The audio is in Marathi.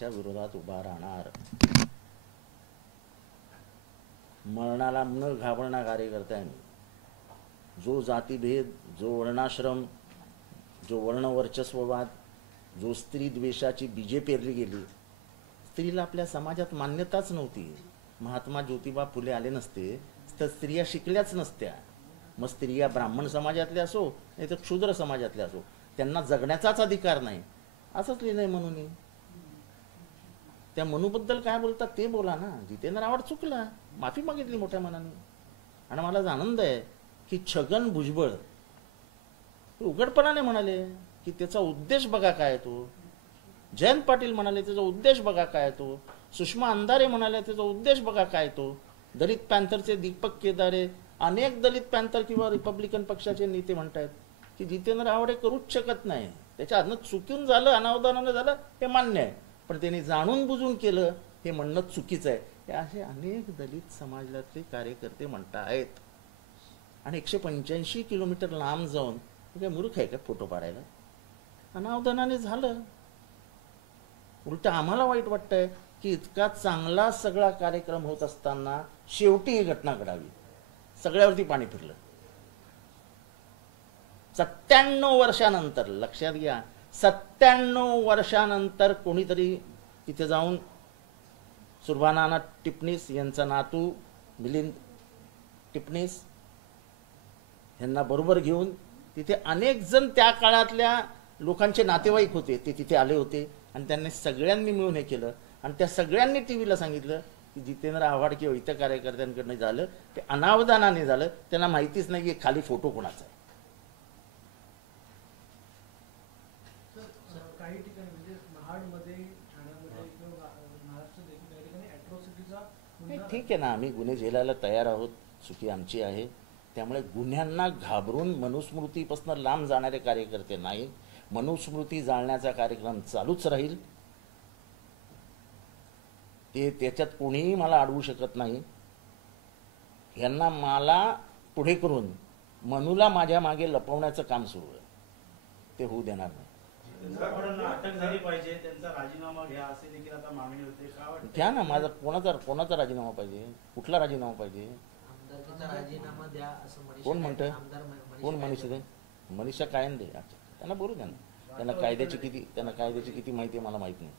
च्या विरोधात उभा राहणार. मरणाला न घाबरणारा कार्यकर्ता आहे मी. जो जातीभेद, जो वर्णाश्रम, जो वर्णवर्चस्ववाद, जो स्त्री द्वेषाची बीजे पेरली गेली, स्त्रीला आपल्या समाजात मान्यताच नव्हती. महात्मा ज्योतिबा फुले आले नसते तर स्त्रिया शिकल्याच नसत्या. मग स्त्रिया ब्राह्मण समाजातल्या असो नाही तर क्षुद्र समाजातल्या असो, त्यांना जगण्याचाच अधिकार नाही असंच लिहिलंय म्हणून. त्या मनूबद्दल काय बोलतात ते बोला ना. जितेंद्र आव्हाड चुकला, माफी मागितली मोठ्या मनाने. आणि मला आनंद आहे की छगन भुजबळ उघडपणाने म्हणाले की त्याचा उद्देश बघा काय तो. जयंत पाटील म्हणाले त्याचा उद्देश बघा काय तो. सुषमा अंधारे म्हणाले त्याचा उद्देश बघा काय तो. दलित पॅन्थरचे दीपक केदारे, अनेक दलित पॅन्थर किंवा रिपब्लिकन पक्षाचे नेते म्हणतात की जितेंद्र आव्हाड हे करूच शकत नाही. त्याच्या हातनं चुकून झालं, अनावधानानं झालं हे मान्य आहे, पण त्यांनी जाणून बुजून केलं हे म्हणणं चुकीचं आहे. हे असे अनेक दलित समाजातले कार्यकर्ते म्हणतात. आणि 185 किलोमीटर लांब जाऊन काय मूर्ख आहे का फोटो पाडायला. अनावधानाने झालं. उलट आम्हाला वाईट वाटतंय की इतका चांगला सगळा कार्यक्रम होत असताना शेवटी ही घटना घडावी. सगळ्यावरती पाणी फिरलं. 97 वर्षानंतर, लक्षात घ्या, 97 वर्षानंतर कोणीतरी तिथे जाऊन सुरभानाना टिपणीस यांचा नातू मिलिंद टिपणीस यांना बरोबर घेऊन, तिथे अनेक जण त्या काळातल्या लोकांचे नातेवाईक होते, ते तिथे आले होते आणि त्यांनी सगळ्यांनी मिळून हे केलं. आणि त्या सगळ्यांनी टीव्हीला सांगितलं की जितेंद्र आव्हाड किंवा इतर कार्यकर्त्यांकडनं झालं ते अनावधानाने झालं. त्यांना माहितीच नाही की खाली फोटो कोणाचा आहे. काही ठिकाणी म्हणजे महाडमध्ये, ठाण्यामध्ये किंवा महाराष्ट्रात काही ठिकाणी अॅट्रॉसिटीचा. ठीक आहे ना, आम्ही गुन्हे झेलायला तयार आहोत. चुकी आमची आहे. त्यामुळे गुन्ह्यांना घाबरून मनुस्मृतीपासून लांब जाणारे कार्यकर्ते नाही. मनुस्मृती जाळण्याचा कार्यक्रम चालूच राहील. ते त्याच्यात कोणीही मला अडवू शकत नाही. यांना मला पुढे करून मनूला माझ्या मागे लपवण्याचं काम सुरू आहे. ते होऊ देणार नाही. अटक झाली पाहिजे, त्यांचा राजीनामा घ्या असे देखील आता मागणी होते. का वाटतं घ्या ना. माझा कोणाचा राजीनामा पाहिजे? कुठला राजीनामा पाहिजे? राजीनामा द्या असं कोण म्हणतंय? कोण मनीषा दे? मनीषा कायंदे. अच्छा, त्यांना बोलू द्या ना. त्यांना कायद्याची किती माहिती आहे मला माहित नाही.